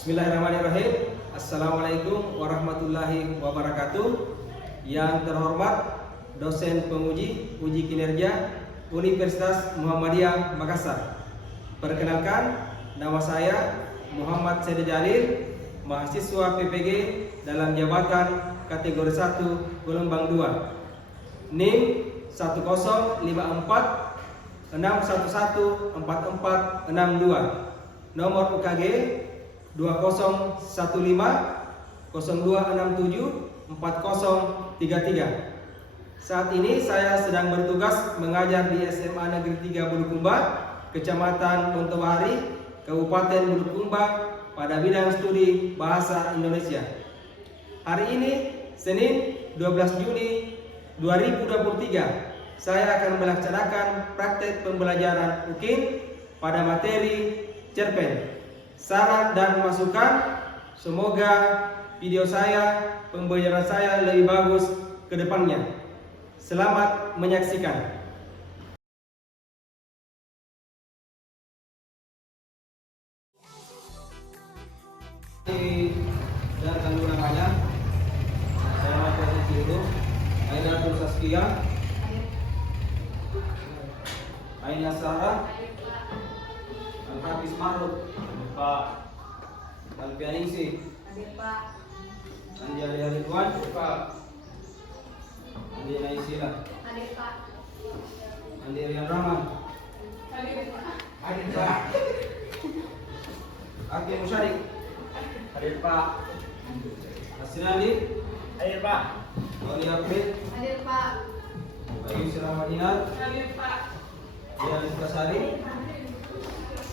Bismillahirrahmanirrahim. Assalamualaikum warahmatullahi wabarakatuh. Yang terhormat dosen penguji uji kinerja Universitas Muhammadiyah Makassar. Perkenalkan, nama saya Muhammad Said Jalil, mahasiswa PPG dalam jabatan kategori 1 gelombang 2. NIM 1054 611 4462. Nomor UKG 2015 0267 4033. Saat ini saya sedang bertugas mengajar di SMA Negeri 3 Bulukumba, Kecamatan Bontowari, Kabupaten Bulukumba pada bidang studi Bahasa Indonesia. Hari ini, Senin 12 Juni 2023, saya akan melaksanakan praktek pembelajaran UKIN pada materi cerpen. Saran dan masukan, semoga video saya, pembelajaran saya lebih bagus ke depannya. Selamat menyaksikan. Dan lalu namanya, saya mau presentasi dulu. Aina Saskia, Aina Sarah, Al-Hafiz Maruf, Pak Alfianingsi, Pak Andi Ali Ridwan, Pak Andi Naisila, Pak Andi Rian Rahman, Pak Aki Musyarik, Pak Asrinandi, Pak Wali Abid, Pak Bayu Siramadinat, Pak Dian Kasari,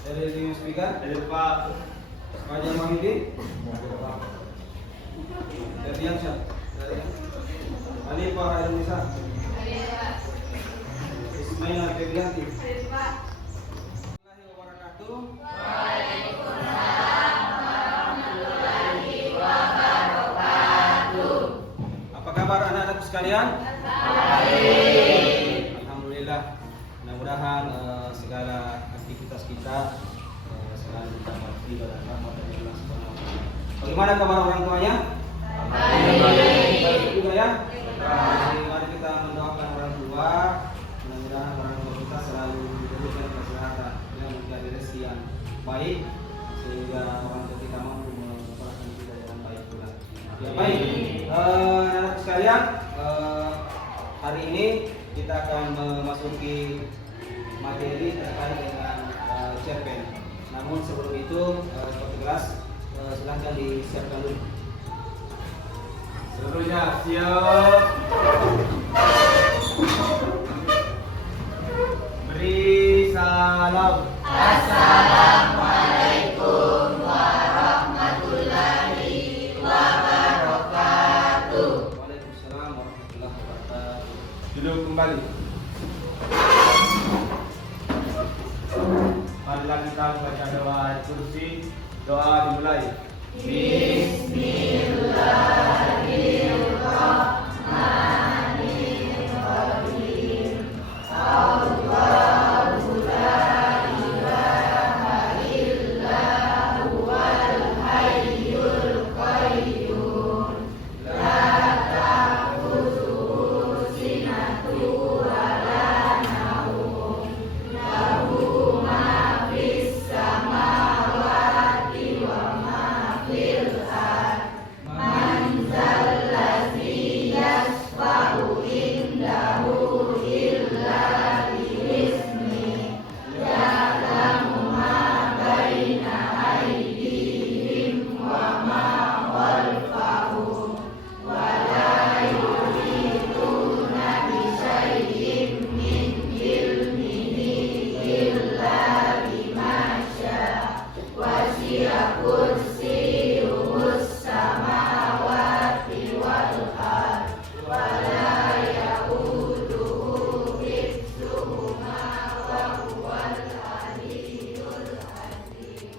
dari Speaker, Pak Fajar Mahidi, Ferdian Syah, Ali Pak Indonesia, Ismail Febrianti. Pak. Apa kabar anak-anakku sekalian? Baik. Alhamdulillah. Mudah-mudahan segala aktivitas kita selalu dapat ridho dan rahmat dari Allah Subhanahu wa taala. Bagaimana kabar orang tuanya? Baik juga ya. Jadi mari kita mendoakan orang tua, mudah-mudahan orang tua kita selalu diberikan kesehatan yang menjadi rezeki yang baik sehingga orang tua kita mampu mendapatkan kita dengan baik pula. Ya baik, anak sekalian, hari ini kita akan memasuki materi terkait dengan cerpen. Namun sebelum itu, seperti kelas, silahkan disiapkan dulu. seluruhnya siap. Beri salam. Assalamualaikum warahmatullahi wabarakatuh. Waalaikumsalam warahmatullahi wabarakatuh. Duduk kembali. Marilah kita membaca doa ayat kursi. Doa dimulai. Bismillahirrahmanirrahim. Allahu la ilaha illa huwal hayyul qayyum. La ta'khudhuhu sinatun wa la nawm. Lahu ma fis samawati wa ma fil ardh. Man zallazi yashfa'u indahu illa bi'izni. Ya'lamu ma baina aydihim wa ma khalfahum. Wa la yuhituna bi syai'in min ilmihi illa bima syaa. Wasi'a kursiyuhus samawati wal ardh. Wa la ya'uduhu hifdzuhuma wa huwal aliyyul azim.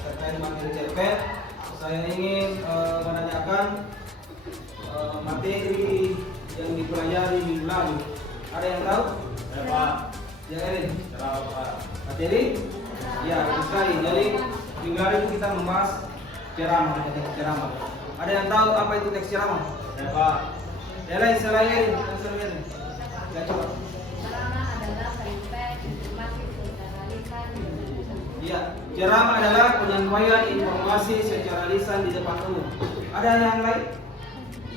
Terkait materi cerpen, saya ingin menanyakan materi yang dipelajari minggu lalu. Ada yang tahu? Ya Pak. Ya, ini Terlalu Pak. materi Ya, betul sekali. Jadi minggu lalu itu kita membahas ceramah, teks ceramah. Ada yang tahu apa itu teks ceramah? Ya Pak. Ya lain selain ya coba. Ceramah adalah cerpen, informasi secara lisan. Ya, ceramah adalah penyampaian informasi secara lisan di depan umum. Ada yang lain?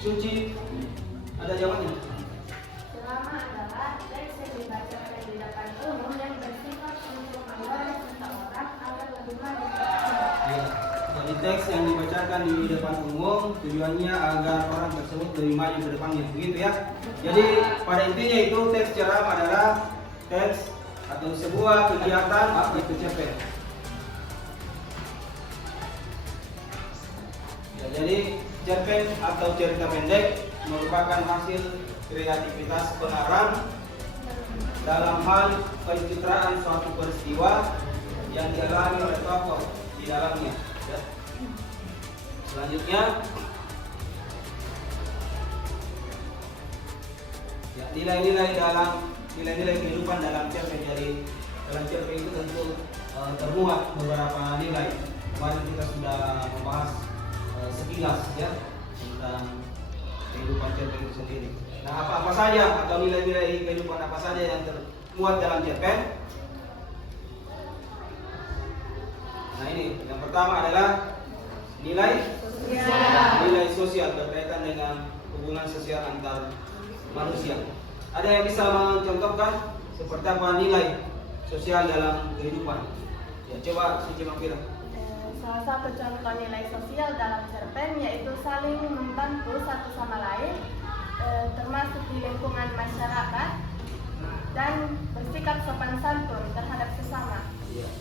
Suci, ada jawabannya? Ceramah adalah teks yang dibacakan di depan umum yang bersifat untuk mendorong seseorang agar lebih maju. Ya. Jadi teks yang dibacakan di depan umum tujuannya agar orang tersebut lebih maju ke depannya, begitu ya. Jadi pada intinya itu teks ceramah adalah teks atau sebuah kegiatan apa itu cerpen. Ya, jadi cerpen atau cerita pendek merupakan hasil kreativitas pengarang dalam hal pencitraan suatu peristiwa yang dialami oleh tokoh di dalamnya. Ya. Selanjutnya, ya, nilai-nilai kehidupan dalam cerpen. Jadi dalam cerpen itu tentu termuat beberapa nilai. Kemarin kita sudah membahas sekilas ya tentang kehidupan cerpen itu sendiri. Nah, apa saja atau nilai-nilai kehidupan apa saja yang termuat dalam cerpen? Nah, ini yang pertama adalah nilai sosial berkaitan dengan hubungan sosial antar manusia. Ada yang bisa mencontohkan seperti apa nilai sosial dalam kehidupan? Ya, coba Suci Mafira. Salah satu contoh nilai sosial dalam cerpen yaitu saling membantu satu sama lain, termasuk di lingkungan masyarakat, dan bersikap sopan santun terhadap sesama. Ya.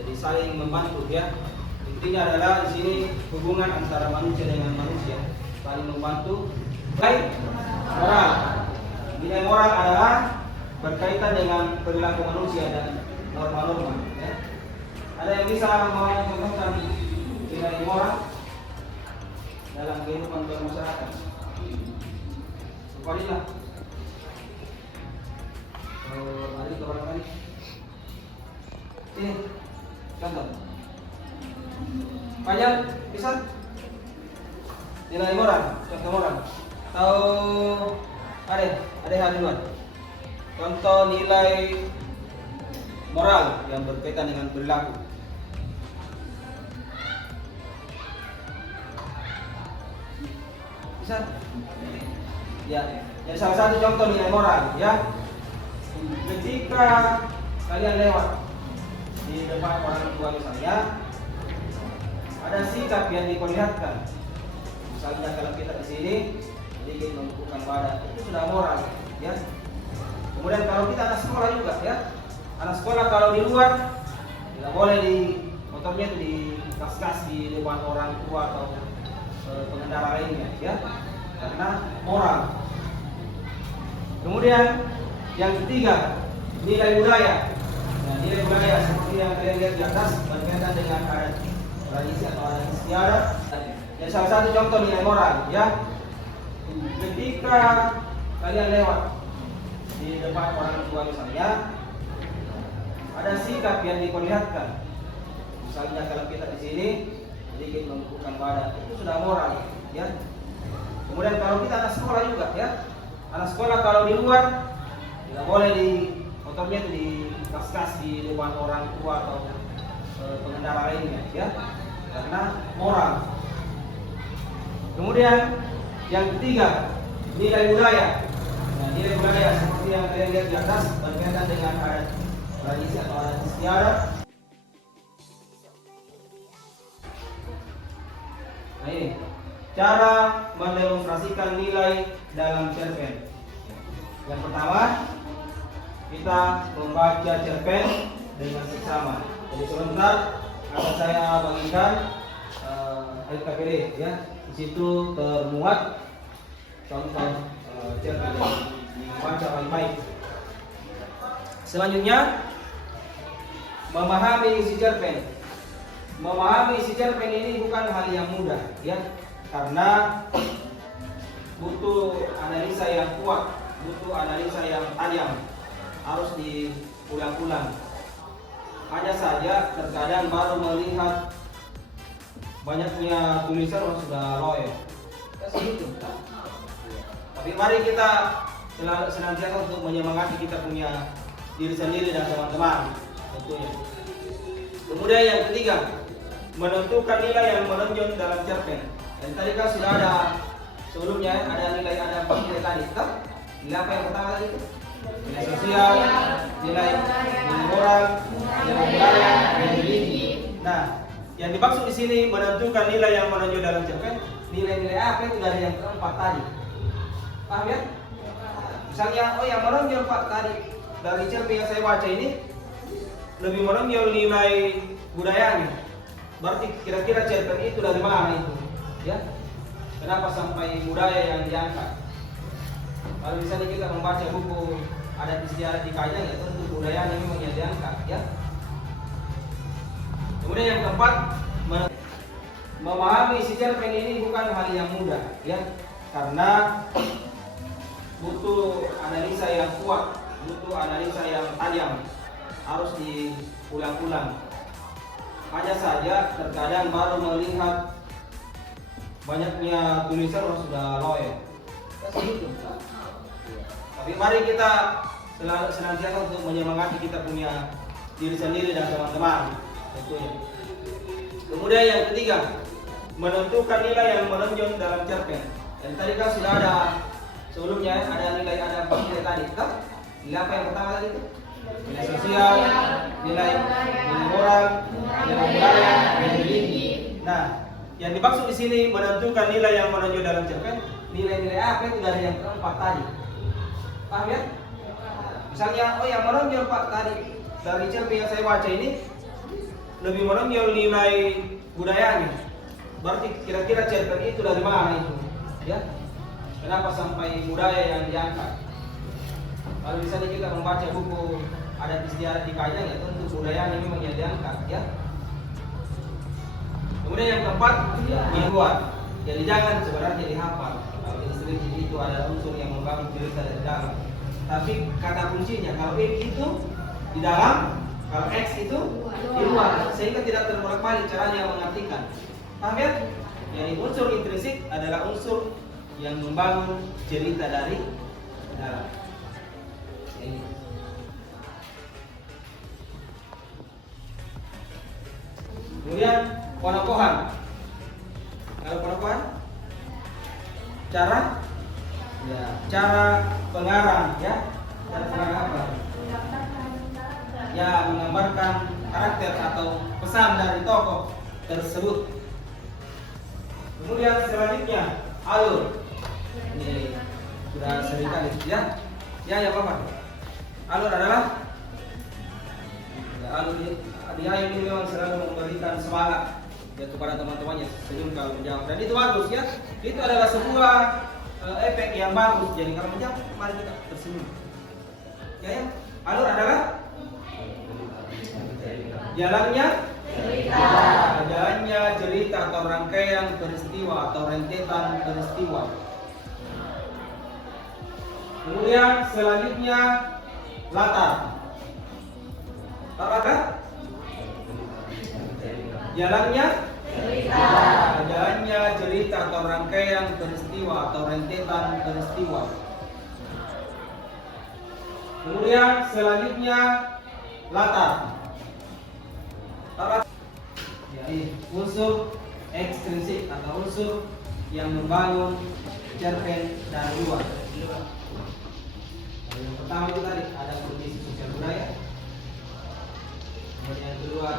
Jadi saling membantu ya. Intinya adalah di sini hubungan antara manusia dengan manusia, saling membantu. Nilai moral. Nilai moral adalah berkaitan dengan perilaku manusia dan norma-norma. Ya. Ada yang bisa mencontohkan nilai moral dalam kehidupan bermasyarakat? Fadilah. Mari ke orang lain. Ini contoh. Panjang, bisa? Nilai moral, contoh moral. Tahu ada hadirin. Contoh nilai moral yang berkaitan dengan perilaku. Bisa? Ya, jadi salah satu contoh nilai moral ya. Ketika kalian lewat di depan orang tua misalnya, ada sikap yang diperlihatkan. Misalnya kalau kita di sini sedikit membukukan badan, itu sudah moral ya. Kemudian kalau kita anak sekolah juga ya, anak sekolah kalau di luar tidak boleh di motornya itu dikas-kas di depan orang tua atau pengendara lainnya ya, karena moral. Kemudian yang ketiga, nilai budaya. Nah, nilai budaya seperti yang kalian lihat di atas berkaitan dengan adat tradisi atau adat istiadat. Jadi salah satu contoh nilai moral ya. Ketika kalian lewat di depan orang tua misalnya, ada sikap yang diperlihatkan. Misalnya kalau kita di sini sedikit membukukan badan, itu sudah moral ya. Kemudian kalau kita anak sekolah juga ya, anak sekolah kalau di luar tidak boleh di motornya itu dikas-kas di depan orang tua atau pengendara lainnya ya, karena moral. Kemudian yang ketiga, nilai budaya. Nah, nilai budaya seperti yang kalian lihat di atas berkaitan dengan adat tradisi atau adat istiadat. Nah, ini cara mendemonstrasikan nilai dalam cerpen. Yang pertama, kita membaca cerpen dengan seksama. Jadi sebentar akan saya bagikan ayat KPD ya. Di situ termuat contoh cerpen yang dibaca baik-baik. Selanjutnya, memahami isi cerpen. Memahami isi cerpen ini bukan hal yang mudah ya, karena butuh analisa yang kuat, butuh analisa yang tajam, harus diulang-ulang. Hanya saja terkadang baru melihat banyaknya tulisan orang sudah loyo. Segitu. Tapi mari kita senantiasa untuk menyemangati kita punya diri sendiri dan teman-teman tentunya. Kemudian yang ketiga, menentukan nilai yang menonjol dalam cerpen. Dan tadi kan sudah ada sebelumnya ada nilai tadi, kan? Nilai apa yang pertama tadi itu? Nilai sosial, nilai moral, nilai budaya, nilai religi. Nah, yang dimaksud di sini menentukan nilai yang menonjol dalam cerpen, nilai-nilai apa itu dari yang keempat tadi? Paham ya? Misalnya, oh yang menonjol Pak tadi dari cerpen yang saya baca ini lebih menonjol nilai budayanya. Berarti kira-kira cerpen itu dari mana itu? Ya? Kenapa sampai budaya yang diangkat? Kalau misalnya kita membaca buku adat istiadat di Kajang, ya tentu budayanya memang yang diangkat, ya. Kemudian yang keempat, memahami isi cerpen ini bukan hal yang mudah, ya, karena butuh analisa yang kuat, butuh analisa yang tajam, harus diulang-ulang. Hanya saja terkadang baru melihat banyaknya tulisan orang sudah loyo. Segitu. Tapi mari kita senantiasa untuk menyemangati kita punya diri sendiri dan teman-teman tentunya. Kemudian yang ketiga, menentukan nilai yang menonjol dalam cerpen. Dan tadi kan sudah ada sebelumnya ada nilai tadi, kan? Nilai apa yang pertama tadi itu? Nilai sosial, nilai moral, nilai budaya, nilai religi. Nah, yang dimaksud di sini menentukan nilai yang menonjol dalam cerpen, nilai-nilai apa itu dari yang keempat tadi? Paham ya? Misalnya, oh yang menonjol Pak tadi dari cerpen yang saya baca ini lebih menonjol nilai budayanya. Berarti kira-kira cerpen itu dari mana itu? Ya? Kenapa sampai budaya yang diangkat? Kalau misalnya kita membaca buku adat istiadat di Kajang, ya tentu budayanya memang yang diangkat, ya. Kemudian yang keempat, dibuat. Jadi jangan sebenarnya dihafal. Kalau deskripsi itu ada unsur yang membangun cerita dari dalam. Tapi kata kuncinya kalau E itu di dalam, kalau X itu di luar, sehingga tidak terbolak-balik caranya mengartikan. Paham ya? Jadi unsur intrinsik adalah unsur yang membangun cerita dari dalam. Ini. Kemudian ponokohan. Kalau ponokohan, cara pengarang, ya. Cara pengarang apa? Ya, menggambarkan karakter atau pesan dari tokoh tersebut. Kemudian selanjutnya alur. Ini sudah sering kali, ya. Ya Bapak. Alur adalah alur dia ini memang selalu memberikan semangat ya kepada teman-temannya senyum kalau menjawab, dan itu bagus, ya. Itu adalah sebuah efek yang bagus. Jadi kalau menjawab, mari kita tersenyum. Ya. Alur adalah jalannya cerita atau rangkaian peristiwa atau rentetan peristiwa. Kemudian selanjutnya latar. Latar jalannya cerita atau rangkaian peristiwa atau rentetan peristiwa. Kemudian selanjutnya latar. Jadi unsur ekstrinsik atau unsur yang membangun cerpen dari luar. Yang pertama itu tadi ada kondisi sosial budaya. Kemudian yang kedua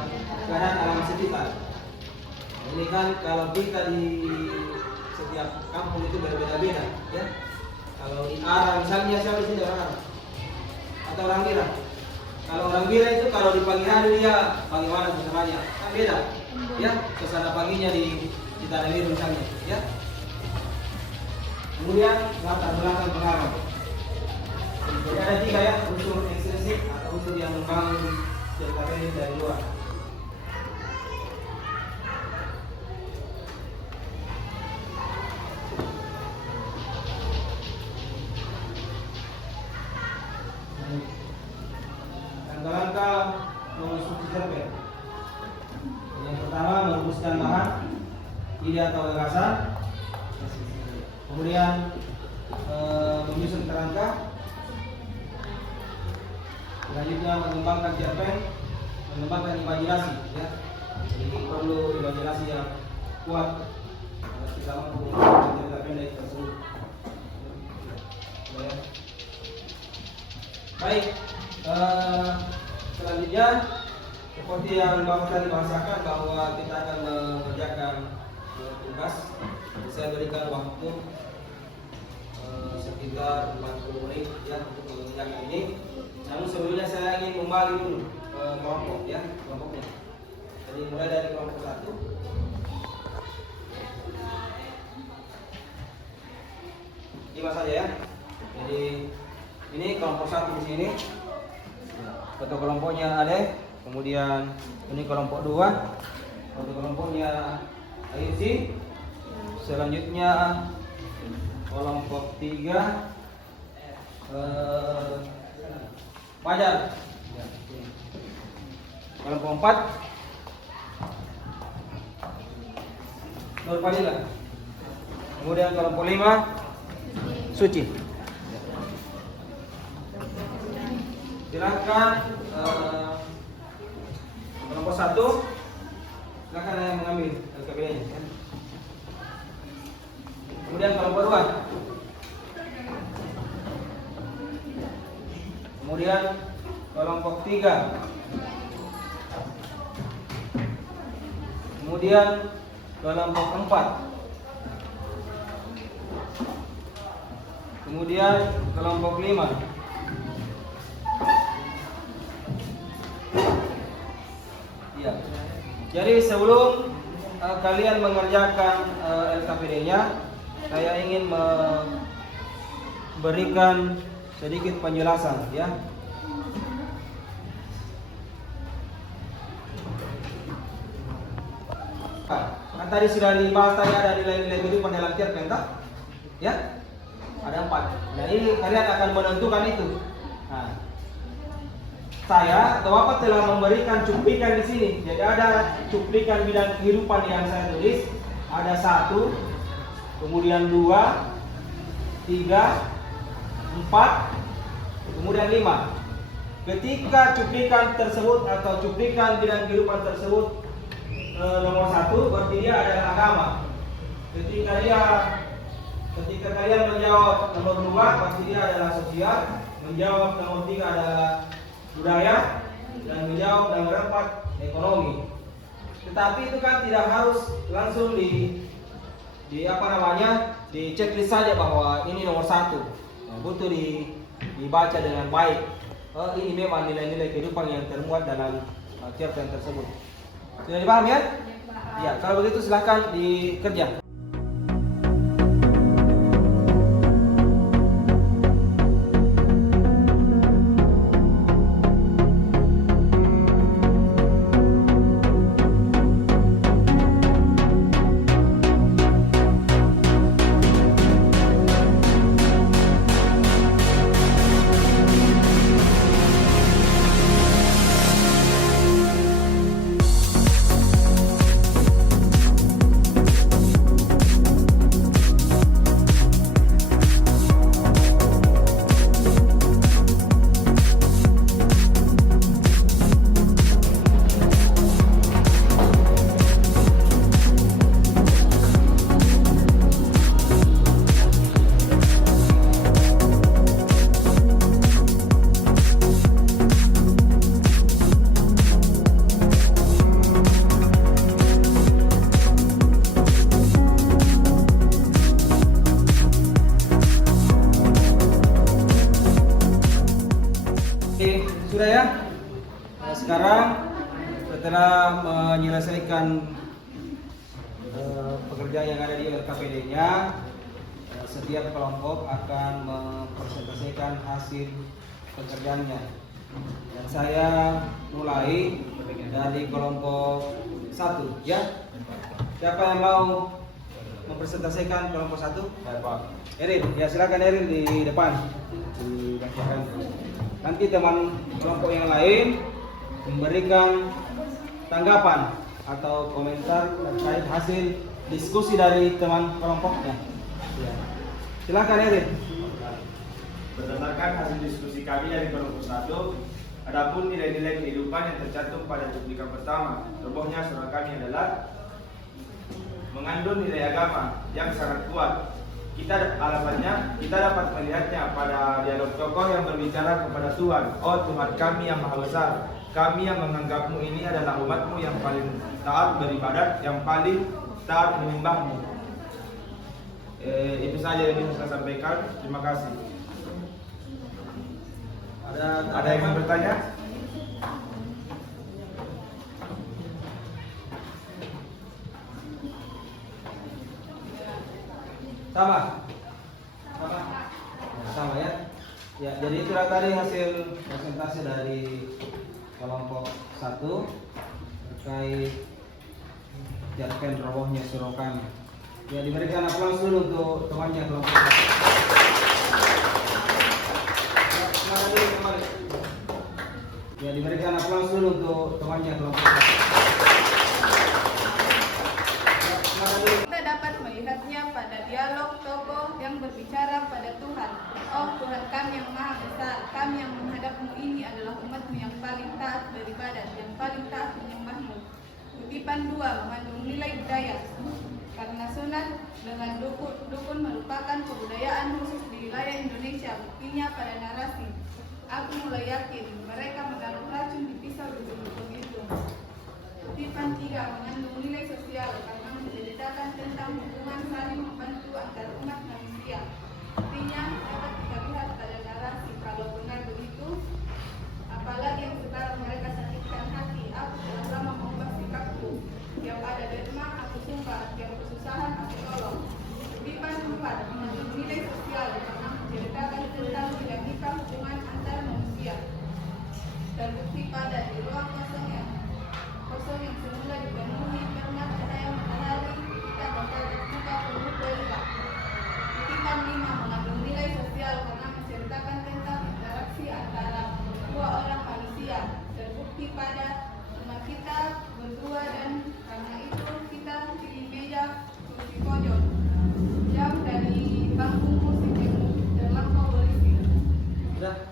keadaan alam sekitar. Ini kan kalau kita di setiap kampung itu berbeda-beda, ya. Kalau di Arab misalnya, siapa di sini orang Arab atau orang Bira? Kalau orang Bira itu kalau di pagi hari dia bagaimana suasananya? Kan beda, ya. Suasana paginya di Tanah Biru misalnya, ya. Kemudian latar belakang pengarang. Jadi ada tiga, ya, unsur ekstrinsik atau unsur yang membangun cerita ini dari luar. Langkah-langkah menginstruksi cerpen. Yang pertama merumuskan bahan, ide atau gagasan. Kemudian menyusun kerangka. Selanjutnya mengembangkan cerpen, mengembangkan imajinasi, ya. Jadi perlu imajinasi yang kuat kita mampu membuat cerita pendek tersebut. Ya. Baik, selanjutnya seperti yang Bapak tadi bahasakan bahwa kita akan mengerjakan tugas. Saya berikan waktu sekitar 40 menit ya untuk mengerjakan ini. Namun sebelumnya saya ingin membagi dulu kelompok ya, kelompoknya. Jadi mulai dari kelompok 1. Lima saja ya. Jadi ini kelompok 1 di sini. Foto kelompoknya ada. Kemudian ini kelompok 2. Foto kelompoknya Ayusi. Selanjutnya kelompok 3 Fajar. Kelompok 4 Nur Fadila. Kemudian kelompok 5 Suci. Silakan kelompok 1 silakan yang mengambil LKPD-nya. Kemudian kelompok 2. Kemudian kelompok 3. Kemudian kelompok 4. Kemudian kelompok 5. Ya. Jadi sebelum kalian mengerjakan LKPD-nya, saya ingin memberikan sedikit penjelasan ya. Kan tadi sudah dibahas tadi ada nilai-nilai kehidupan dalam cerpen tak? Ya? Ada 4. Nah ini kalian akan menentukan itu. Nah, saya atau Bapak telah memberikan cuplikan di sini. Jadi ada cuplikan bidang kehidupan yang saya tulis. Ada 1, kemudian 2, 3, 4, kemudian 5. Ketika cuplikan tersebut atau cuplikan bidang kehidupan tersebut nomor 1, berarti dia adalah agama. Ketika kalian menjawab nomor 2, berarti dia adalah sosial. Menjawab nomor 3 adalah budaya, dan menjawab nomor 4 ekonomi. Tetapi itu kan tidak harus langsung di checklist saja bahwa ini nomor 1. Nah, butuh dibaca dengan baik. Ini memang nilai-nilai kehidupan yang termuat dalam cerpen tersebut. Sudah dipaham ya? Ya, kalau begitu silahkan dikerja. Sudah ya. Nah, sekarang setelah menyelesaikan pekerjaan yang ada di LKPD-nya, setiap kelompok akan mempresentasikan hasil pekerjaannya. Dan saya mulai dari kelompok 1 ya. Siapa yang mau mempresentasikan kelompok 1? Erin, ya silakan Erin di depan. Dibacakan. Nanti teman kelompok yang lain memberikan tanggapan atau komentar terkait hasil diskusi dari teman kelompoknya. Ya. Silakan Erin. Berdasarkan hasil diskusi kami dari kelompok 1, adapun nilai-nilai kehidupan yang tercantum pada cuplikan pertama, robohnya surah kami adalah mengandung nilai agama yang sangat kuat. Alasannya, kita dapat melihatnya pada dialog tokoh yang berbicara kepada Tuhan. Oh Tuhan kami yang maha besar, kami yang menganggapmu ini adalah umatmu yang paling taat beribadat, yang paling taat menyembahmu. Itu saja yang bisa saya sampaikan. Terima kasih. Ada yang mau bertanya? Sama ya. Ya, jadi itulah tadi hasil presentasi dari kelompok 1 terkait cerpen robohnya surah kami. Ya, diberikan aplaus dulu untuk temannya kelompok 1. Ya, diberikan aplaus dulu untuk temannya kelompok 1. Kita dapat melihatnya pada dialog tokoh yang berbicara pada Tuhan. Oh Tuhan kami yang maha besar, kami yang menghadapmu ini adalah umatmu yang paling taat beribadat, yang paling taat menyembahmu. Kutipan 2 mengandung nilai budaya. Karena sunat dengan dukun merupakan kebudayaan khusus di wilayah Indonesia, buktinya pada narasi. Aku mulai yakin mereka menaruh racun di pisau dukun-dukun itu. Kutipan 3 mengandung nilai sosial karena menceritakan tentang hubungan saling membantu antar umat manusia. Artinya dapat kita lihat pada narasi. Kalau benar begitu, apalagi yang sekarang mereka sakitkan hati. Aku telah lama mengubah sikapku. Yang ada derma aku sumpah, yang kesusahan aku tolong. Kutipan 4 mengandung nilai sosial karena menceritakan tentang dinamika hubungan antar manusia. Terbukti pada di ruang kosong yang semula dipenuhi karena cahaya matahari, kita dapat terbuka penuh gelap. Kutipan 5 mengandung nilai sosial karena menceritakan tentang interaksi antara dua orang manusia. Terbukti pada rumah kita berdua dan karena itu kita pilih meja kursi pojok jauh dari bangku musik yang terlampau berisik. Sudah?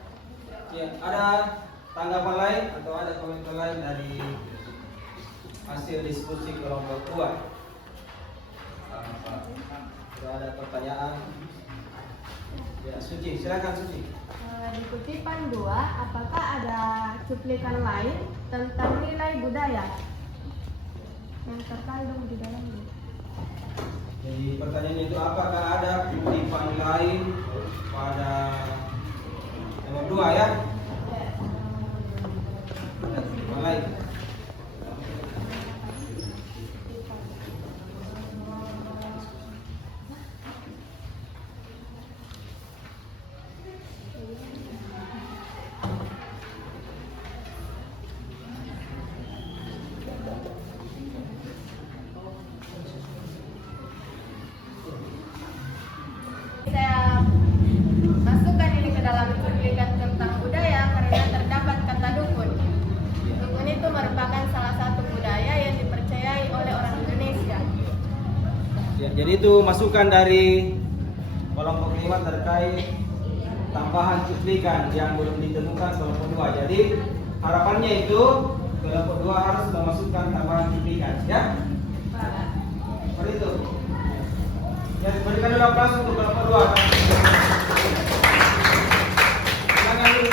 Ya, ada tanggapan lain atau ada komentar lain dari hasil diskusi kelompok 2? Kalau ada pertanyaan, ya Suci, silakan Suci. Di kutipan 2, apakah ada cuplikan lain tentang nilai budaya yang terkandung di dalamnya? Jadi pertanyaannya itu apakah ada kutipan lain pada nomor 2 ya? Ada kutipan lain. Saya masukkan ini ke dalam cuplikan tentang budaya karena terdapat kata dukun. Dukun itu merupakan salah satu budaya yang dipercayai oleh orang Indonesia. Ya, jadi itu masukan dari kelompok 5 terkait tambahan cuplikan yang belum ditemukan kelompok 2. Jadi harapannya itu kelompok 2 harus memasukkan tambahan cuplikan, ya? Seperti itu. Ya, berikan dulu aplaus untuk kelompok 2. Silakan dulu.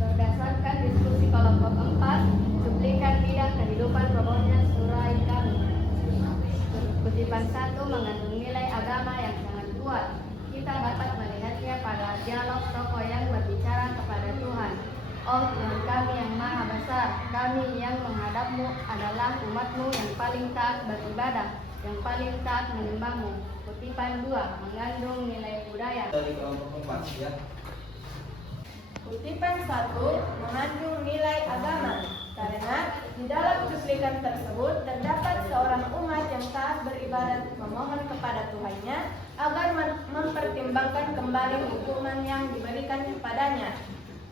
Berdasarkan diskusi kelompok 4, cuplikan bidang kehidupan robohnya surah kami. Kutipan 1 mengandung nilai agama yang sangat kuat. Kita dapat melihatnya pada dialog tokoh yang berbicara kepada Tuhan. Oh Tuhan kami yang maha besar, kami yang menghadapmu adalah umatmu yang paling taat beribadah, yang paling taat menyembahmu. Kutipan 2 mengandung nilai budaya. Dari kelompok 4, ya. Kutipan 1 mengandung nilai agama karena di dalam cuplikan tersebut terdapat seorang umat yang taat beribadat memohon kepada Tuhannya agar mempertimbangkan kembali hukuman yang diberikan kepadanya.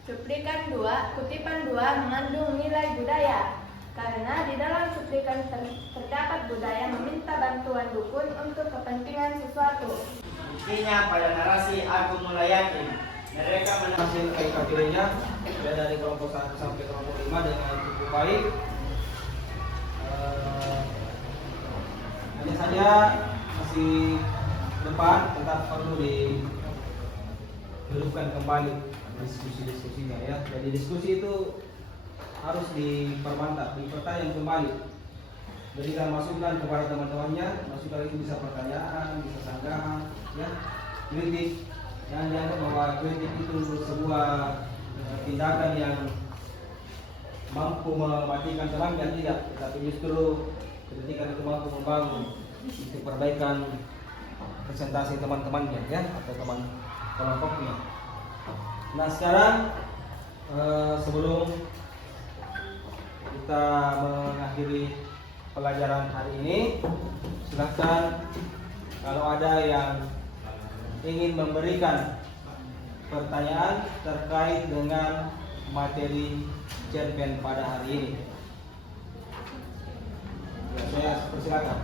Cuplikan 2, kutipan 2 mengandung nilai budaya. Karena di dalam cuplikan terdapat budaya meminta bantuan dukun untuk kepentingan sesuatu. Buktinya pada narasi aku mulai yakin mereka Hasil KKP-nya dari kelompok 1 sampai kelompok 5 dengan cukup baik. Hanya saja masih depan tetap perlu dihidupkan kembali diskusi-diskusinya ya. Jadi diskusi itu harus dipermantap, dipertajam kembali. Berikan masukan kepada teman-temannya, masukan itu bisa pertanyaan, bisa sanggahan, ya, kritik. Jangan dianggap bahwa kritik itu sebuah tindakan yang mampu mematikan temannya, tidak. Tetapi justru kritikan itu mampu membangun untuk perbaikan presentasi teman-temannya, ya, atau teman kelompoknya. Nah sekarang sebelum kita mengakhiri pelajaran hari ini, silakan kalau ada yang ingin memberikan pertanyaan terkait dengan materi cerpen pada hari ini. Ya, saya persilakan.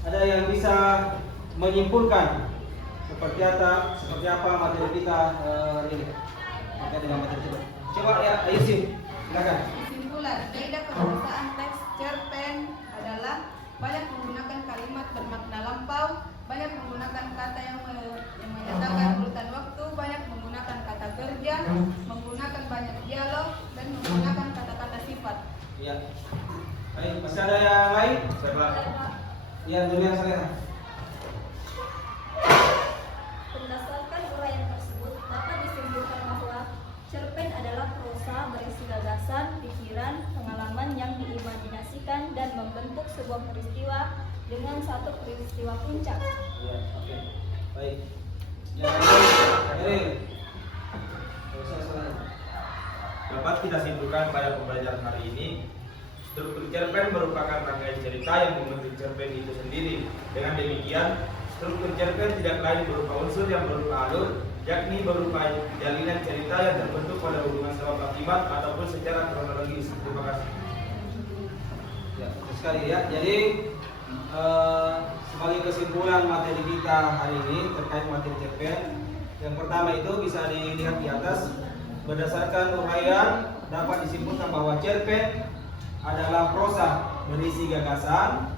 Ada yang bisa menyimpulkan seperti apa materi kita hari ini? Terkait dengan materi cerpen. Coba ya, ayo sih, silakan. Kesimpulan, kaidah penulisan teks cerpen adalah banyak menggunakan kalimat bermakna lampau, banyak menggunakan kata yang menyatakan urutan waktu, banyak menggunakan kata kerja, menggunakan banyak dialog, dan menggunakan kata-kata sifat. Iya. Baik, masih ada yang lain? Coba. Ya, dulu yang saya. Berdasarkan uraian tersebut, dapat disimpulkan bahwa cerpen adalah prosa berisi gagasan, pikiran, pengalaman yang diimajinasikan dan membentuk sebuah peristiwa dengan satu peristiwa puncak. Ya, oke. Baik. Yang lain, Dapat kita simpulkan pada pembelajaran hari ini, struktur cerpen merupakan rangkaian cerita yang membentuk cerpen itu sendiri. Dengan demikian, struktur cerpen tidak lain berupa unsur yang berupa alur, yakni berupa jalinan cerita yang terbentuk pada hubungan sebab akibat ataupun secara kronologis. Terima kasih. Ya, betul sekali ya. Jadi sebagai kesimpulan materi kita hari ini terkait materi cerpen, yang pertama itu bisa dilihat di atas. Berdasarkan uraian dapat disimpulkan bahwa cerpen adalah prosa berisi gagasan.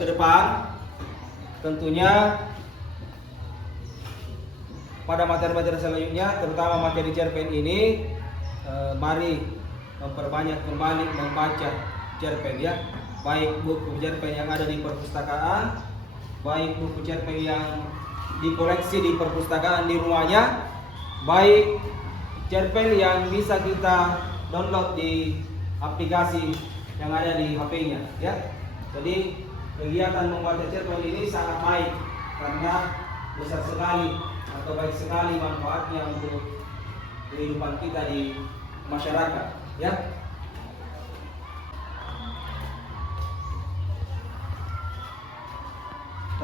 Ke depan tentunya pada materi-materi selanjutnya, terutama materi cerpen ini, mari memperbanyak kembali membaca cerpen ya, baik buku cerpen yang ada di perpustakaan, baik buku cerpen yang dikoleksi di perpustakaan di rumahnya, baik cerpen yang bisa kita download di aplikasi yang ada di HP-nya ya. Jadi kegiatan membaca cerpen ini sangat baik karena besar sekali atau baik sekali manfaatnya untuk kehidupan kita di masyarakat ya.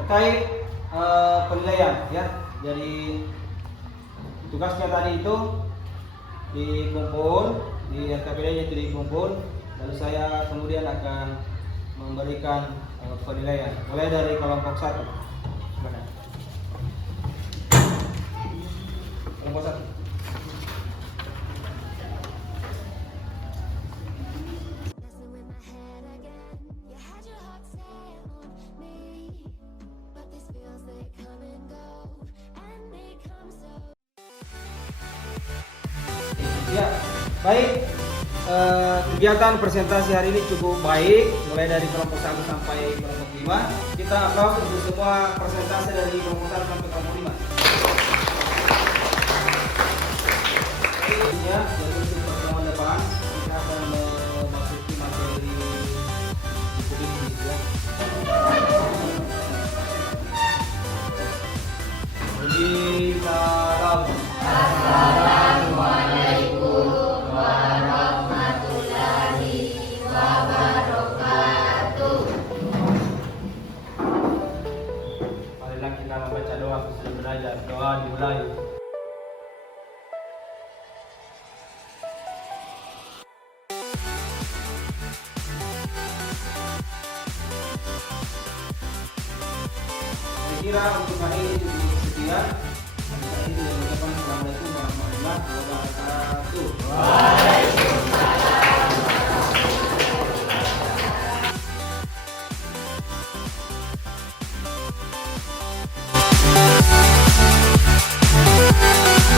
Terkait penilaian ya, jadi tugasnya tadi itu dikumpul di RKPD-nya, itu dikumpul, lalu saya kemudian akan memberikan penilaian mulai dari kelompok 1. Mana? Kelompok 1. Ya, baik. Kegiatan presentasi hari ini cukup baik, mulai dari kelompok 1 sampai kelompok 5. Kita aplaus untuk semua presentasi dari kelompok 1 sampai kelompok 5. Ya, jadi untuk pertemuan depan kita akan memasuki materi publik ya. Jadi salam. Assalamualaikum warahmatullahi wabarakatuh. waktu sudah belajar. Doa dimulai. Saya kira untuk hari ini cukup sekian.